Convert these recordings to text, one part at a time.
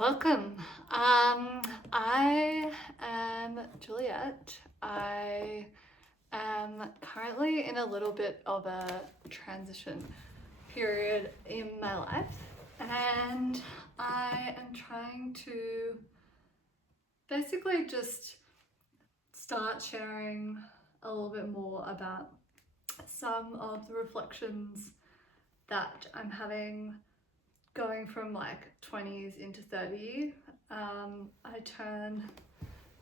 Welcome. I am Juliet. I am currently in a little bit of a transition period in my life, and I am trying to basically just start sharing a little bit more about some of the reflections that I'm having going from like 20s into 30. I turn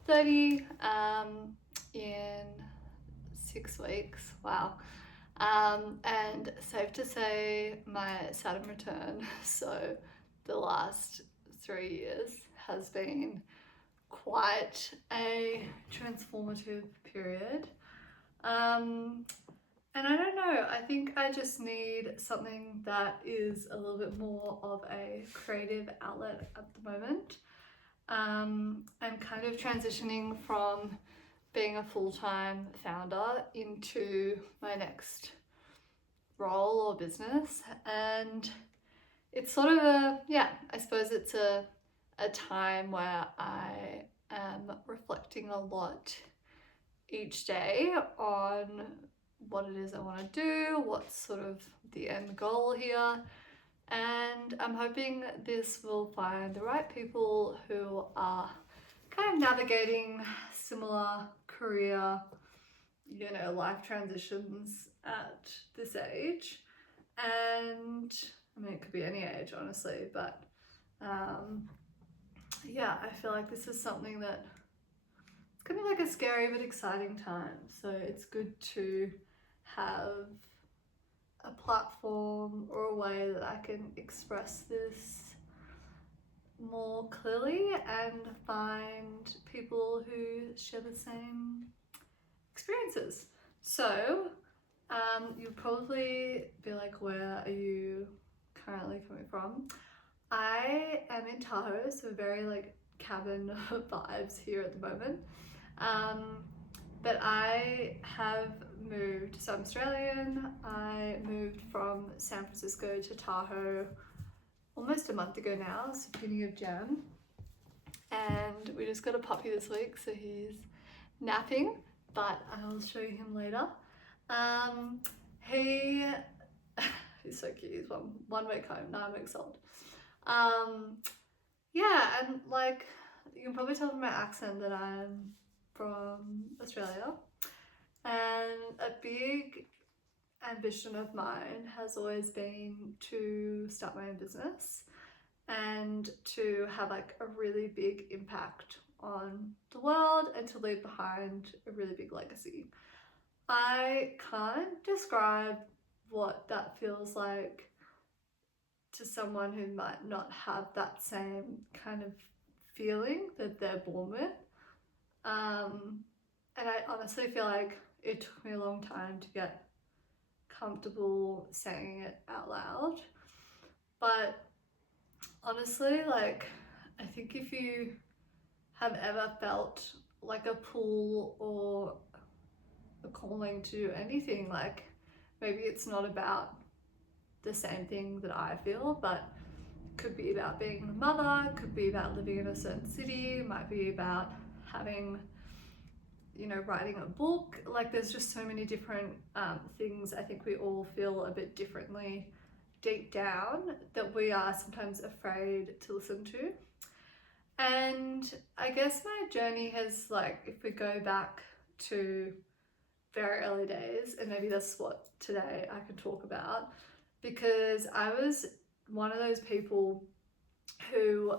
30 in 6 weeks. Wow. And safe to say, my Saturn return, so the last 3 years, has been quite a transformative period. And I don't know, I think I just need something that is a little bit more of a creative outlet at the moment. I'm kind of transitioning from being a full-time founder into my next role or business, and it's sort of I suppose it's a time where I am reflecting a lot each day on what it is I want to do, what's sort of the end goal here, and I'm hoping this will find the right people who are kind of navigating similar career, life transitions at this age. And I mean, it could be any age, honestly, but I feel like this is something that it's gonna be like a scary but exciting time. So it's good to have a platform or a way that I can express this more clearly and find people who share the same experiences. So you'll probably be like, where are you currently coming from? I am in Tahoe, so very like cabin vibes here at the moment. But I have moved, so I'm Australian. I moved from San Francisco to Tahoe almost a month ago now, so beginning of Jan. And we just got a puppy this week, so he's napping, but I'll show you him later. He's so cute. He's one week home, 9 weeks old. And like you can probably tell from my accent that I'm from Australia, and a big ambition of mine has always been to start my own business and to have like a really big impact on the world and to leave behind a really big legacy. I can't describe what that feels like to someone who might not have that same kind of feeling that they're born with. And I honestly feel like it took me a long time to get comfortable saying it out loud. But honestly, like, I think if you have ever felt like a pull or a calling to do anything, like maybe it's not about the same thing that I feel, but it could be about being a mother, it could be about living in a certain city, it might be about having, writing a book. Like there's just so many different things I think we all feel a bit differently deep down that we are sometimes afraid to listen to. And I guess my journey has, like, if we go back to very early days, and maybe that's what today I can talk about, because I was one of those people who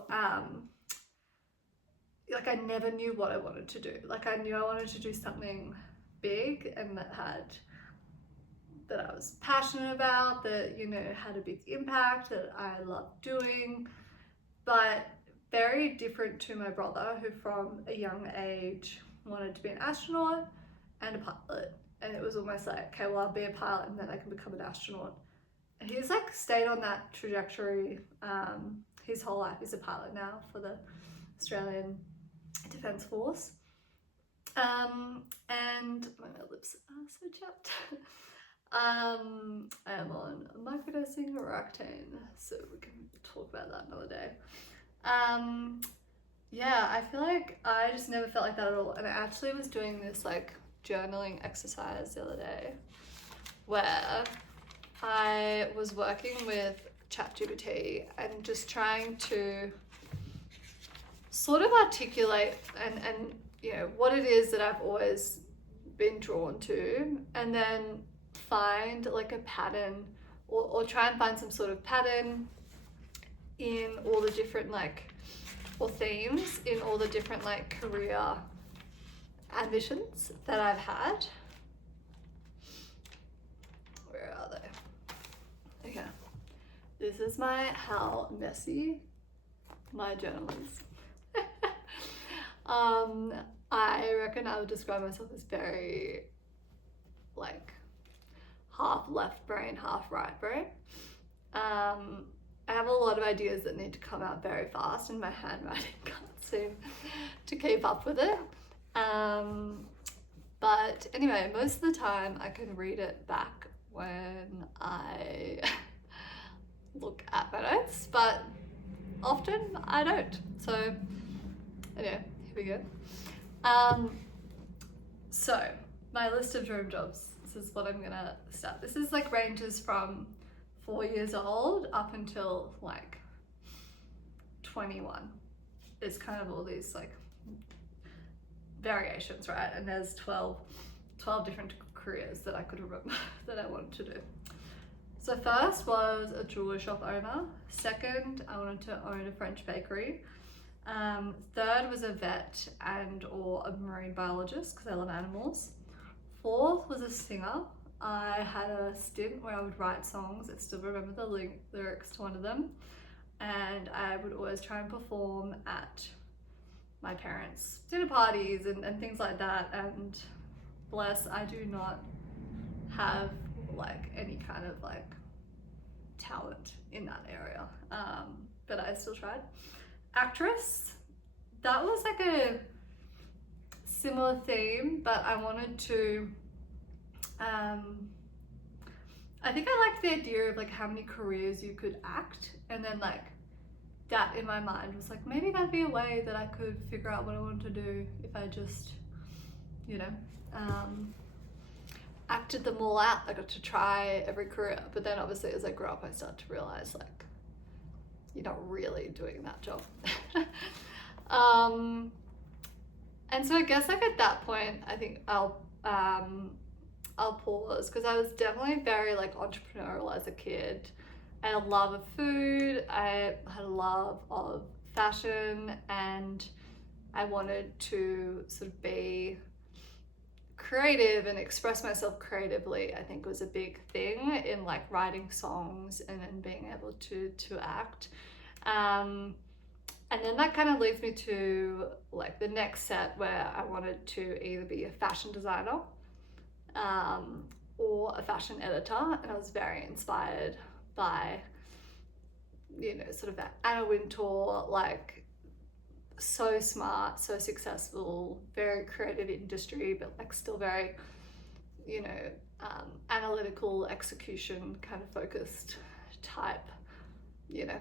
like I never knew what I wanted to do. Like I knew I wanted to do something big and that I was passionate about, that had a big impact, that I loved doing, but very different to my brother, who from a young age wanted to be an astronaut and a pilot. And it was almost like, okay, well, I'll be a pilot and then I can become an astronaut. And he's like stayed on that trajectory his whole life. He's a pilot now for the Australian Defence Force. And my lips are so chapped. I am on microdosing Roctane, so we can talk about that another day. Yeah, I feel like I just never felt like that at all. And I actually was doing this like journaling exercise the other day where I was working with ChatGPT and just trying to sort of articulate and you know what it is that I've always been drawn to, and then find like a pattern or try and find some sort of pattern in all the different like, or themes in all the different like career ambitions that I've had. Where are they? Okay. This is how messy my journal is. I reckon I would describe myself as very like half left brain, half right brain. I have a lot of ideas that need to come out very fast and my handwriting can't seem to keep up with it. But anyway, most of the time I can read it back when I look at my notes, but often I don't. So anyway, here we go. So my list of dream jobs, this is what I'm gonna start. This is like ranges from 4 years old up until like 21. It's kind of all these like variations, right? And there's 12 different careers that I could remember that I wanted to do. So first was a jewellery shop owner. Second, I wanted to own a French bakery. Third was a vet and or a marine biologist because I love animals. Fourth was a singer. I had a stint where I would write songs. I still remember the lyrics to one of them. And I would always try and perform at my parents' dinner parties and things like that. And bless, I do not have like any kind of like talent in that area. But I still tried. Actress, that was like a similar theme, but I wanted to, I think I liked the idea of like how many careers you could act, and then like that in my mind was like, maybe that'd be a way that I could figure out what I wanted to do if I just, you know, acted them all out. I got to try every career, but then obviously as I grew up I started to realize like you're not really doing that job. And so I guess like at that point I think I'll pause, because I was definitely very like entrepreneurial as a kid. I had a love of food, I had a love of fashion, and I wanted to sort of be creative and express myself creatively. I think was a big thing in like writing songs and then being able to act. And then that kind of leads me to like the next set where I wanted to either be a fashion designer or a fashion editor, and I was very inspired by, you know, sort of that Anna Wintour, like so smart, so successful, very creative industry, but like still very, you know, analytical, execution kind of focused type, you know,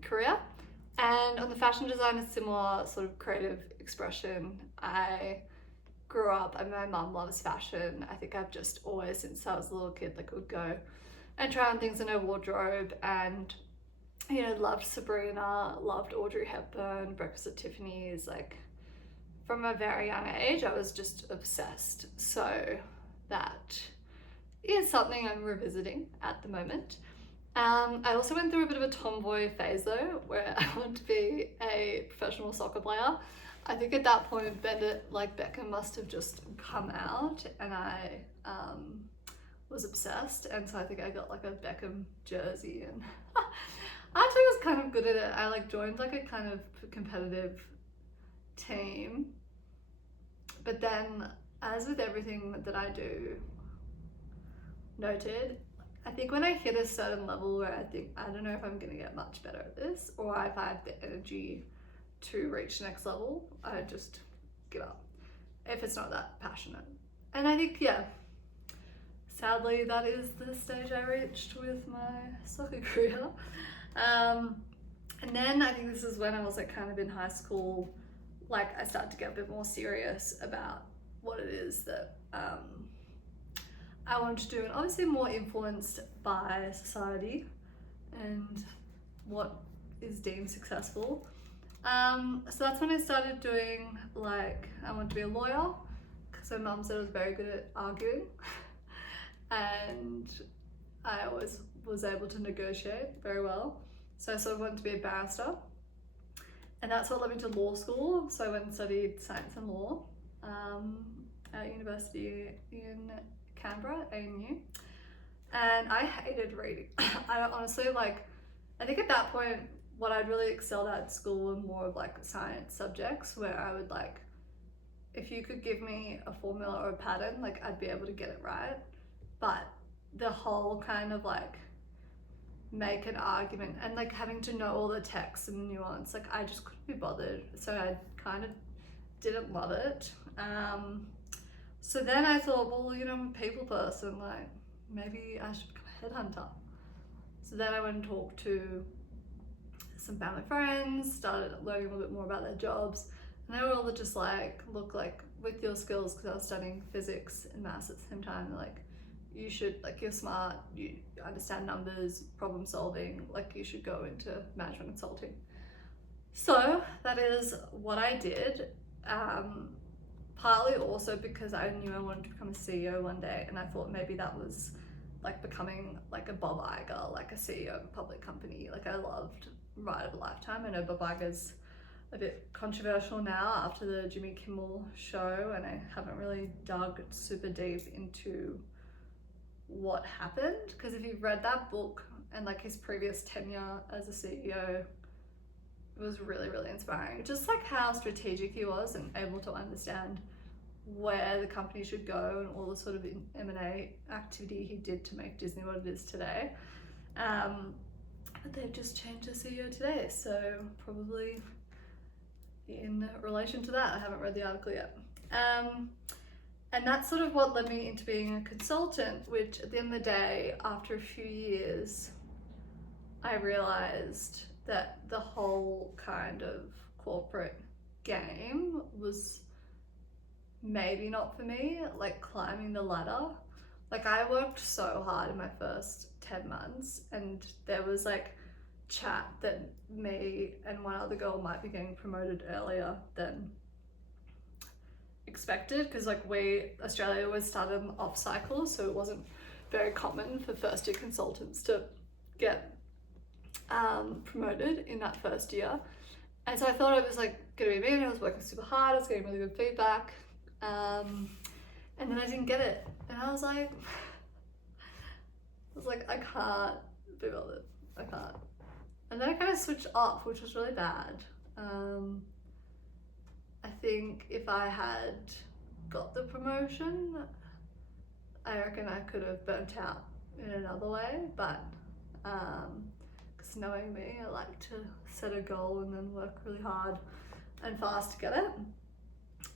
career. And on the fashion design, a similar sort of creative expression. I grew up, and my mum loves fashion. I think I've just always, since I was a little kid, like would go and try on things in her wardrobe, and you know, loved Sabrina, loved Audrey Hepburn, Breakfast at Tiffany's. Like from a very young age, I was just obsessed. So that is something I'm revisiting at the moment. I also went through a bit of a tomboy phase though, where I wanted to be a professional soccer player. I think at that point, Beckham must have just come out, and I was obsessed, and so I think I got like a Beckham jersey, and I actually was kind of good at it. I like joined like a kind of competitive team, but then as with everything that I do, noted, I think when I hit a certain level where I think, I don't know if I'm gonna get much better at this, or if I have the energy to reach the next level, I just give up if it's not that passionate. And I think, yeah, sadly that is the stage I reached with my soccer career. And And then I think this is when I was like kind of in high school, like I started to get a bit more serious about what it is that I wanted to do, and obviously more influenced by society and what is deemed successful. So that's when I started doing, like, I wanted to be a lawyer because my mum said I was very good at arguing and I always was able to negotiate very well. So I sort of wanted to be a barrister, and that's what led me to law school. So I went and studied science and law at university in Canberra, ANU, and I hated reading. I honestly, like, I think at that point what I'd really excelled at school were more of like science subjects, where I would, like, if you could give me a formula or a pattern, like I'd be able to get it right. But the whole kind of like make an argument and like having to know all the text and nuance, like I just couldn't be bothered. So I kind of didn't love it. So then I thought, well, you know, I'm a people person, like maybe I should become a headhunter. So then I went and talked to some family friends, started learning a little bit more about their jobs, and they were all just like, look, like with your skills, because I was studying physics and maths at the same time, like you should, like, you're smart, you understand numbers, problem solving, like you should go into management consulting. So that is what I did, partly also because I knew I wanted to become a CEO one day, and I thought maybe that was like becoming like a Bob Iger, like a CEO of a public company. Like I loved Ride of a Lifetime. I know Bob Iger's a bit controversial now after the Jimmy Kimmel show, and I haven't really dug super deep into what happened, because if you've read that book and like his previous tenure as a CEO, it was really, really inspiring. Just like how strategic he was and able to understand where the company should go and all the sort of M&A activity he did to make Disney what it is today. But they've just changed the CEO today, so probably in relation to that, I haven't read the article yet. And that's sort of what led me into being a consultant, which at the end of the day, after a few years, I realized that the whole kind of corporate game was maybe not for me, like climbing the ladder. Like I worked so hard in my first 10 months, and there was like chat that me and one other girl might be getting promoted earlier than expected, because like Australia was started an off cycle, so it wasn't very common for first year consultants to get promoted in that first year. And so I thought it was like gonna be me, and I was working super hard, I was getting really good feedback, and then I didn't get it, and I was like I can't be bothered, I can't. And then I kind of switched off, which was really bad. I think if I had got the promotion, I reckon I could have burnt out in another way, but because knowing me, I like to set a goal and then work really hard and fast to get it.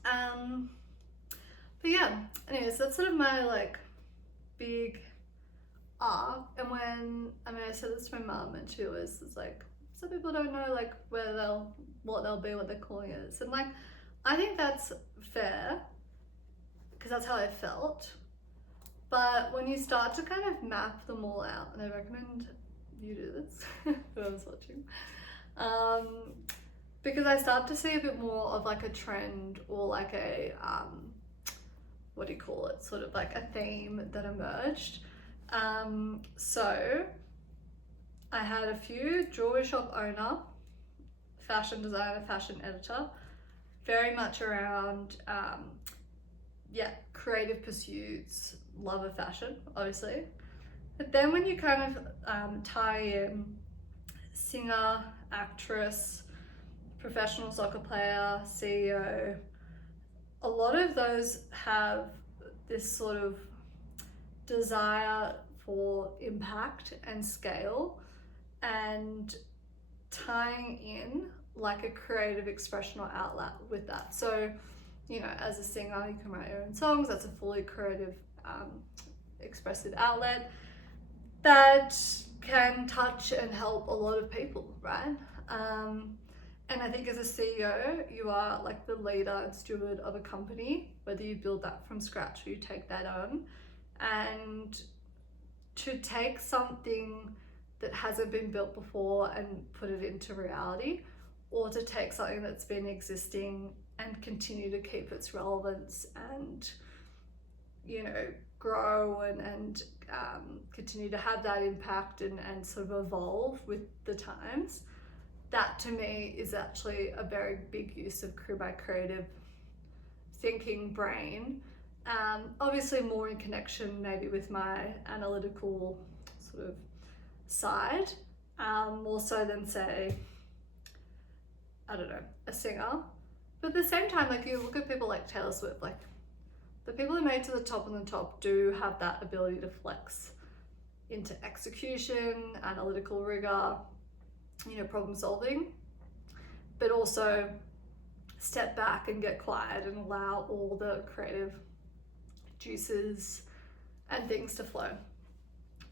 But yeah, anyways, that's sort of my like big arc. And when, I mean, I said this to my mum, and she was like, some people don't know like what they'll be, what their calling is. And like, I think that's fair, because that's how I felt. But when you start to kind of map them all out, and I recommend you do this, whoever's watching, because I start to see a bit more of like a trend, or like a, what do you call it, sort of like a theme that emerged. So I had a few: jewelry shop owner, fashion designer, fashion editor, very much around, creative pursuits, love of fashion, obviously. But then when you kind of tie in singer, actress, professional soccer player, CEO, a lot of those have this sort of desire for impact and scale, and tying in like a creative expression or outlet with that. So, you know, as a singer, you can write your own songs. That's a fully creative, expressive outlet that can touch and help a lot of people, right? And I think as a CEO, you are like the leader and steward of a company, whether you build that from scratch or you take that on. And to take something that hasn't been built before and put it into reality, or to take something that's been existing and continue to keep its relevance and, you know, grow and continue to have that impact and sort of evolve with the times, that to me is actually a very big use of my creative thinking brain. Obviously more in connection maybe with my analytical sort of side, more so than say, I don't know, a singer. But at the same time, like you look at people like Taylor Swift, like the people who made to the top and the top do have that ability to flex into execution, analytical rigor, you know, problem solving, but also step back and get quiet and allow all the creative juices and things to flow.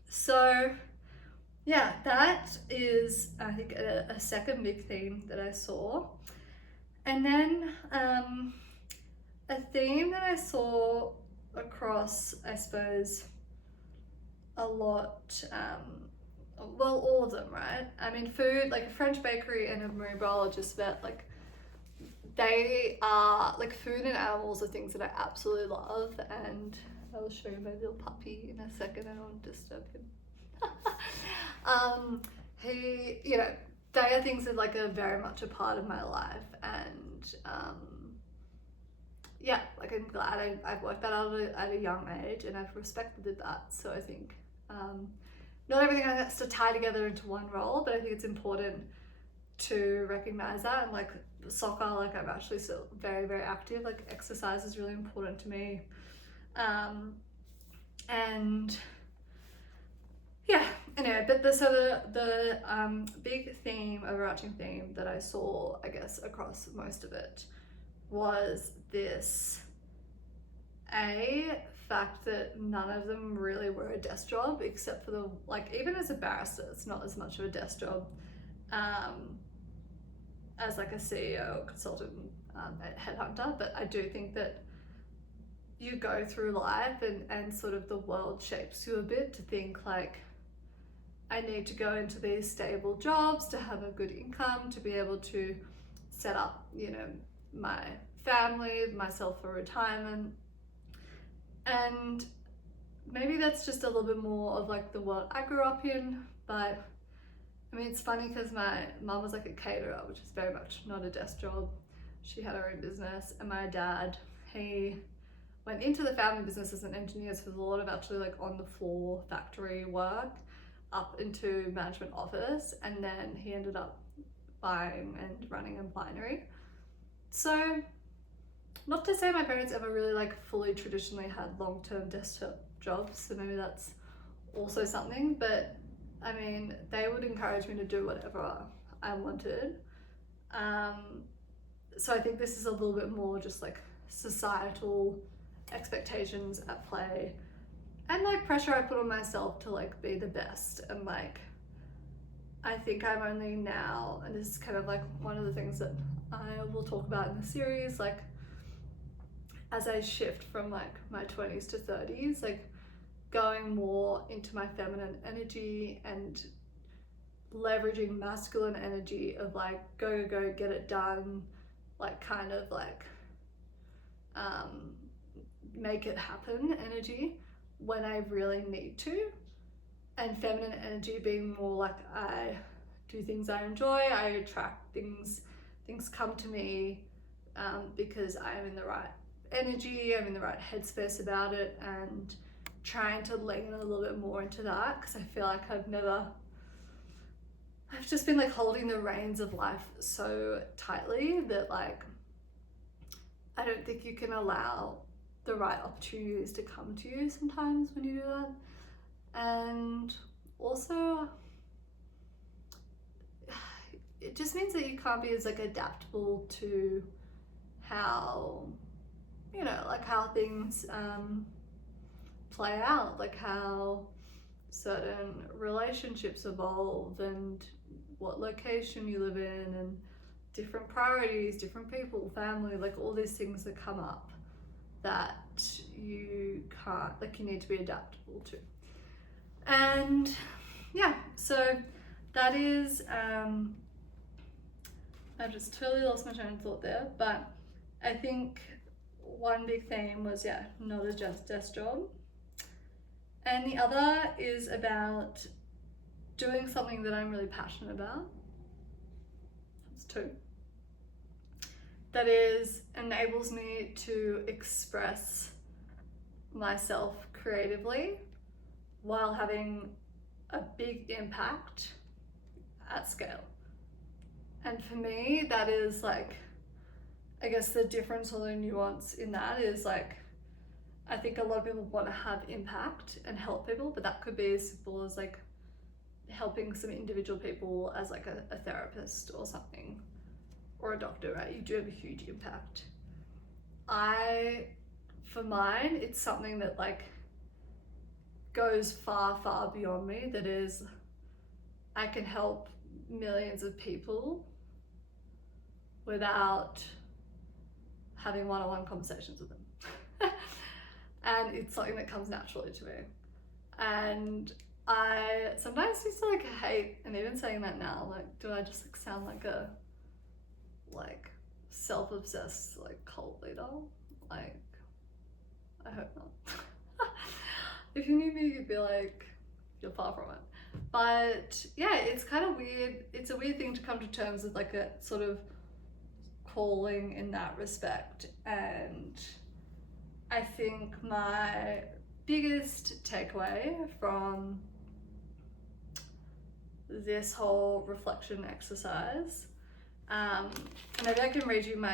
So yeah, that is, I think, a second big theme that I saw. And then a theme that I saw across, I suppose, a lot, well, all of them, right? I mean, food, like a French bakery and a Marie Bral are just about like, they are like food and animals are things that I absolutely love. And I will show you my little puppy in a second. I don't want to disturb him. He, you know, they are things that like are very much a part of my life, and yeah, like I'm glad I've worked that out at a young age, and I've respected that. So I think not everything has to tie together into one role, but I think it's important to recognize that. And like soccer, like I'm actually still very, very active. Like exercise is really important to me, and yeah, anyway, but the big theme, overarching theme that I saw, I guess, across most of it was this fact that none of them really were a desk job, except for the, like, even as a barrister, it's not as much of a desk job as like a CEO, consultant, headhunter. But I do think that you go through life and sort of the world shapes you a bit to think like, I need to go into these stable jobs to have a good income, to be able to set up, you know, my family, myself for retirement. And maybe that's just a little bit more of like the world I grew up in. But I mean, it's funny because my mum was like a caterer, which is very much not a desk job. She had her own business, and my dad, he went into the family business as an engineer, so there's a lot of actually like on the floor factory work up into management office, and then he ended up buying and running a winery. So not to say my parents ever really like fully traditionally had long-term desktop jobs, so maybe that's also something, but I mean, they would encourage me to do whatever I wanted. So I think this is a little bit more just like societal expectations at play, and like pressure I put on myself to like be the best. And like, I think I'm only now, and this is kind of like one of the things that I will talk about in the series, like as I shift from like my 20s to 30s, like going more into my feminine energy and leveraging masculine energy of like go get it done, like kind of like make it happen energy when I really need to, and feminine energy being more like I do things I enjoy, I attract things come to me because I am in the right energy, I'm in the right headspace about it, and trying to lean a little bit more into that, because I feel like I've just been like holding the reins of life so tightly that like I don't think you can allow the right opportunities to come to you sometimes when you do that. And also it just means that you can't be as like adaptable to how, you know, like how things play out, like how certain relationships evolve, and what location you live in, and different priorities, different people, family, like all these things that come up that you can't, like you need to be adaptable to. And yeah, so that is, I just totally lost my train of thought there, but I think one big theme was, yeah, not a desk job. And the other is about doing something that I'm really passionate about. That's two. That is, enables me to express myself creatively while having a big impact at scale. And for me, that is like, I guess the difference or the nuance in that is like, I think a lot of people want to have impact and help people, but that could be as simple as like helping some individual people as like a therapist or something, or a doctor, right? You do have a huge impact. For mine, it's something that like goes far, far beyond me. That is, I can help millions of people without having one-on-one conversations with them. And it's something that comes naturally to me. And I sometimes used to like hate, and even saying that now, like, do I just like sound like a like self-obsessed like cult leader? Like, I hope not. If you knew me, you'd be like, you're far from it. But yeah, it's kind of weird. It's a weird thing to come to terms with, like a sort of calling in that respect. And I think my biggest takeaway from this whole reflection exercise, and maybe I can read you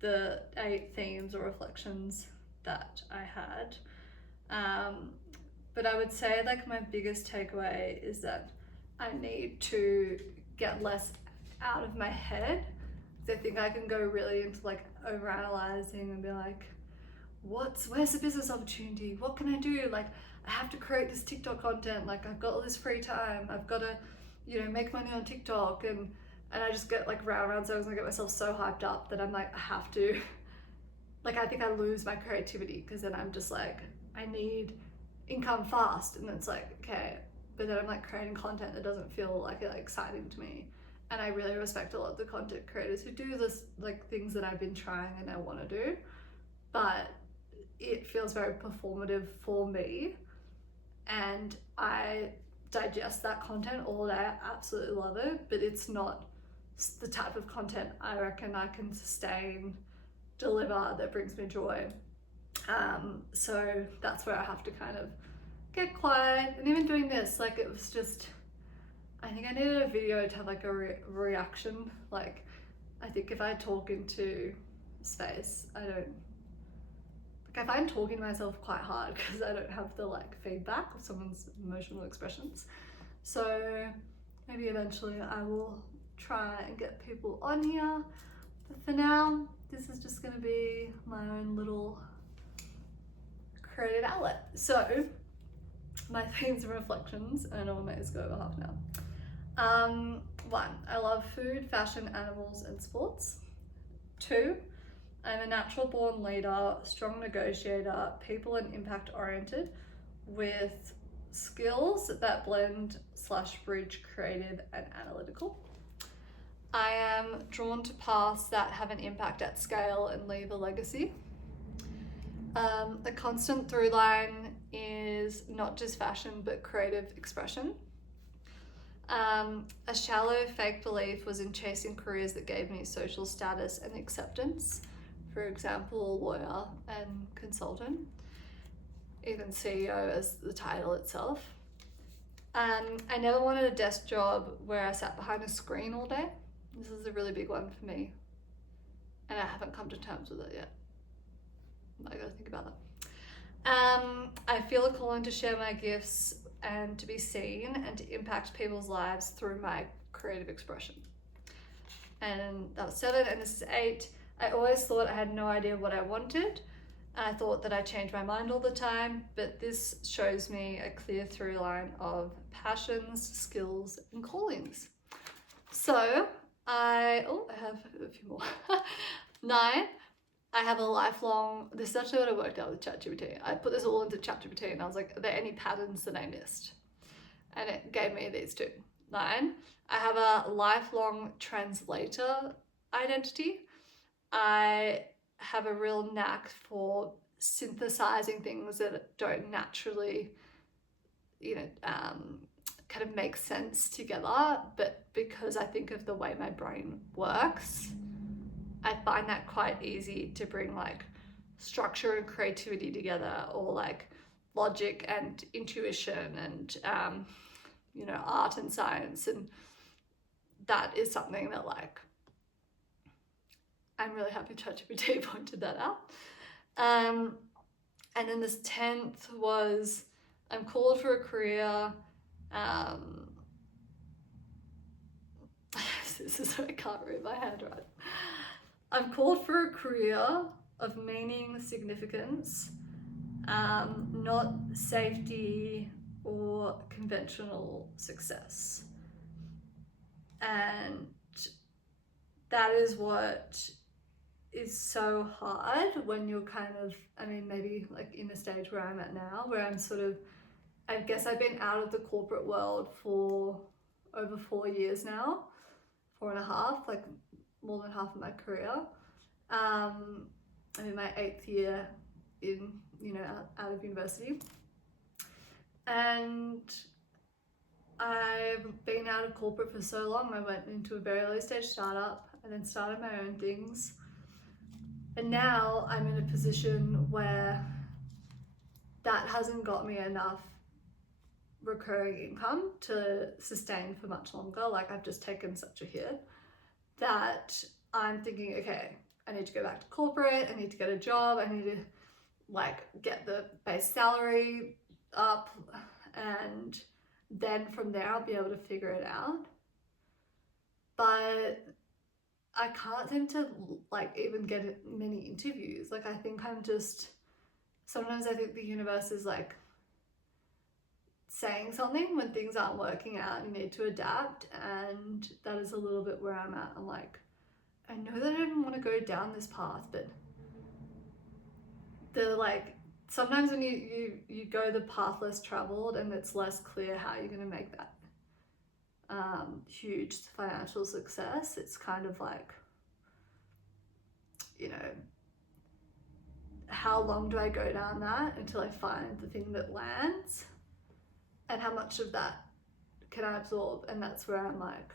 the 8 themes or reflections that I had. But I would say like my biggest takeaway is that I need to get less out of my head. I think I can go really into like overanalyzing and be like, where's the business opportunity? What can I do? Like, I have to create this TikTok content. Like, I've got all this free time. I've got to, make money on TikTok. And I just get like round circles and I get myself so hyped up that I'm like, I have to, like, I think I lose my creativity because then I'm just like, I need income fast. And it's like, okay, but then I'm like creating content that doesn't feel like exciting to me. And I really respect a lot of the content creators who do this, like things that I've been trying and I want to do, but it feels very performative for me. And I digest that content all day. I absolutely love it, but it's not the type of content I reckon I can sustain, deliver, that brings me joy. So that's where I have to kind of get quiet. And even doing this, like, it was just, I think I needed a video to have like a reaction. Like, I think if I talk into space, I find talking to myself quite hard because I don't have the like feedback of someone's emotional expressions. So maybe eventually I will try and get people on here. But for now, this is just gonna be my own little creative outlet. So my themes and reflections, I know I may just go over half an hour. 1, I love food, fashion, animals, and sports. 2, I'm a natural born leader, strong negotiator, people and impact oriented, with skills that blend/bridge creative and analytical. I am drawn to paths that have an impact at scale and leave a legacy. A constant through line is not just fashion, but creative expression. A shallow fake belief was in chasing careers that gave me social status and acceptance. For example, lawyer and consultant, even CEO as the title itself. I never wanted a desk job where I sat behind a screen all day. This is a really big one for me, and I haven't come to terms with it yet. I gotta think about that. I feel a calling to share my gifts and to be seen and to impact people's lives through my creative expression. And that was 7, and this is 8. I always thought I had no idea what I wanted. I thought that I changed my mind all the time, but this shows me a clear through line of passions, skills, and callings. So I have a few more. 9, I have a lifelong, this is actually what I worked out with ChatGPT. I put this all into ChatGPT and I was like, are there any patterns that I missed? And it gave me these 2. 9, I have a lifelong translator identity. I have a real knack for synthesizing things that don't naturally, kind of make sense together, but because I think of the way my brain works, I find that quite easy to bring like structure and creativity together, or like logic and intuition and art and science, and that is something that like I'm really happy ChatGPT pointed that out. And then this 10th was I'm called for a career. This is I can't read my handwriting. I'm called for a career of meaning, significance, not safety or conventional success. And that is what is so hard when you're kind of, maybe like in the stage where I'm at now, where I'm sort of, I guess I've been out of the corporate world for over 4 years now, 4.5, like more than half of my career. I'm in my 8th year in, out of university. And I've been out of corporate for so long. I went into a very early stage startup and then started my own things. And now I'm in a position where that hasn't got me enough recurring income to sustain for much longer. Like I've just taken such a hit that I'm thinking, okay, I need to go back to corporate. I need to get a job. I need to like get the base salary up, and then from there I'll be able to figure it out. But I can't seem to like even get many interviews. Like I think sometimes I think the universe is like saying something when things aren't working out and you need to adapt, and that is a little bit where I'm at. I'm like, I know that I didn't want to go down this path, but sometimes when you go the path less traveled and it's less clear how you're going to make that huge financial success, it's kind of like, how long do I go down that until I find the thing that lands, and how much of that can I absorb? And that's where I'm like,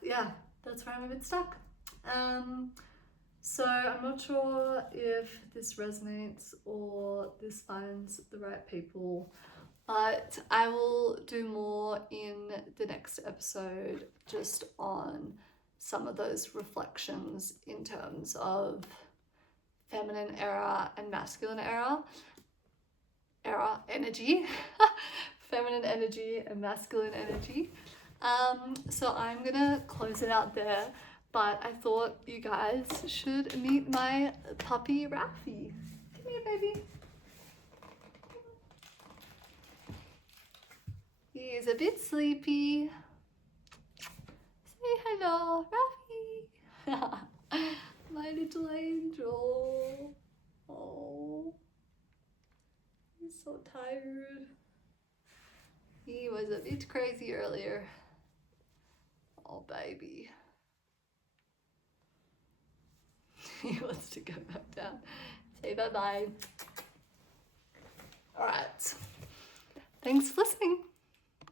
yeah, that's where I'm a bit stuck. So I'm not sure if this resonates or this finds the right people, but I will do more in the next episode just on some of those reflections in terms of feminine era and masculine era energy, feminine energy and masculine energy. So I'm gonna close it out there, but I thought you guys should meet my puppy Ralphie. Come here, baby. He is a bit sleepy. Say hello, Ralphie. My little angel. Oh, he's so tired. He was a bit crazy earlier. Oh, baby. He wants to go back down. Say bye-bye. All right. Thanks for listening.